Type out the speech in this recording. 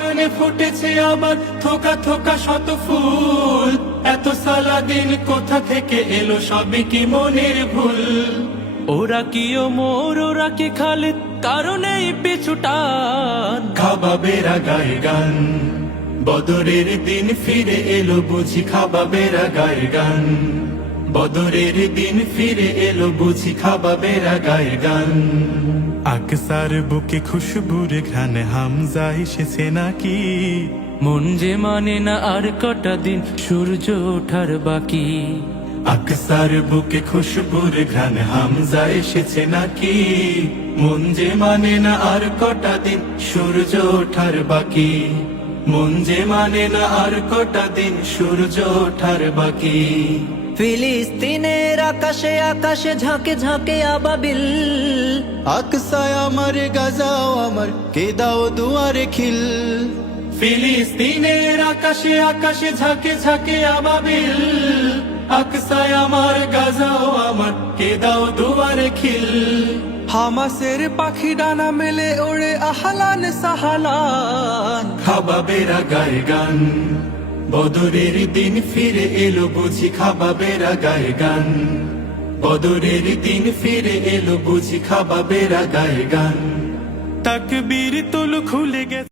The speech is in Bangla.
গানে ফুটেছে আবার থোকা থোকা শত ফুল, এত সালাদিন কোথা থেকে এলো, সবই কি মনের ভুল। ওরা কি ওমর, ওরা কি খালিদ, কারণেই পিছুটান। খাবাবেরা গায়ে গান, বদরের দিন ফিরে এলো বুঝি খাবাবেরা গায়ে গান। বদরের দিন ফিরে এলো বুঝি খাবাবেরা গায়ে গান। আকসার বুকে খুশবুর ঘ্রাণ, হামজা এসেছে নাকি? মন যে মানে না আর কটা দিন, সূর্য ওঠার বাকি। আকসার বুকে খুশবুর ঘ্রাণ, হামজা এসেছে নাকি? মন যে মানে না আর কটা দিন, সূর্য ওঠার বাকি। মন যে মানে না আর কটা দিন, সূর্য ওঠার বাকি। ফিলিস্তিনের আকাশে আকাশে ঝাঁকে ঝাঁকে আবাবিল, আকসায় আমার, গাজাও আমার, কে দাও দুয়ারে খিল। ফিলিস্তিনের আকাশে আকাশে ঝাঁকে ঝাঁকে আবাবিল, আকসায় আমার, গাজাও আমার, কে দাও দুয়ারে খিল। হামাসের পাখি ডানা মেলে ওড়ে আহলান সাহালান। খাবাবেরা গায়ে গান, বদরের দিন ফিরে এলো বুঝি খাবাবেরা গায়ে গান। বদরের দিন ফিরে এলো বুঝি খাবাবেরা গায়ে গান। তাকবীর তোল খুলে গেছে।